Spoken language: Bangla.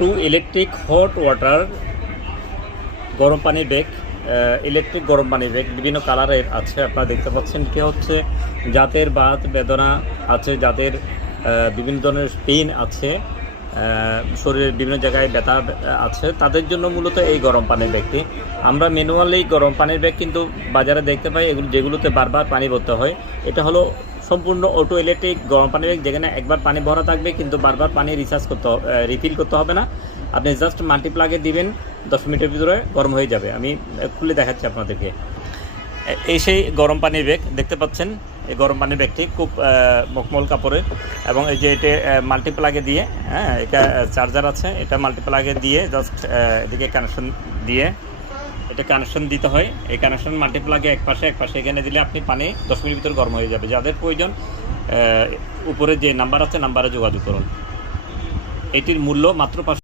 অটো ইলেকট্রিক হট ওয়াটার গরম পানির ব্যাগ, ইলেকট্রিক গরম পানির ব্যাগ বিভিন্ন কালারের আছে। আপনারা দেখতে পাচ্ছেন কি হচ্ছে, যাদের বাত বেদনা আছে, যাদের বিভিন্ন ধরনের পেইন আছে, শরীরের বিভিন্ন জায়গায় ব্যথা আছে, তাদের জন্য মূলত এই গরম পানির ব্যাগটি। আমরা ম্যানুয়ালি গরম পানির ব্যাগ কিন্তু বাজারে দেখতে পাই, এগুলো যেগুলোতে বারবার পানি ভরতে হয়। এটা হলো সম্পূর্ণ অটো ইলেকট্রিক গরম পানির ব্যাগ, যেখানে একবার পানি ভরা থাকবে কিন্তু বারবার পানি রিফিল করতে হবে না। আপনি জাস্ট মাল্টিপ্লাগে দিবেন, 10 মিনিটের ভিতরে গরম হয়ে যাবে। আমি খুলে দেখাচ্ছি আপনাদেরকে। এই সেই গরম পানির ব্যাগ দেখতে পাচ্ছেন। এই গরম পানির ব্যাগটি খুব মখমল কাপড়ের, এবং এই যে এটা মাল্টিপ্লাগে দিয়ে, হ্যাঁ, এটা চার্জার আছে, এটা মাল্টিপ্লাগে দিয়ে জাস্ট এদিকে কানেকশন দিয়ে, এটা কানেকশন দিতে হয়। এই কানেকশন মাল্টিপ্লাগে এক পাশে এখানে দিলে আপনি পানি 10 মিনিটের ভিতরে গরম হয়ে যাবে। যাদের প্রয়োজন উপরে যে নাম্বার আছে, নাম্বারে যোগাযোগ করুন। এটির মূল্য মাত্র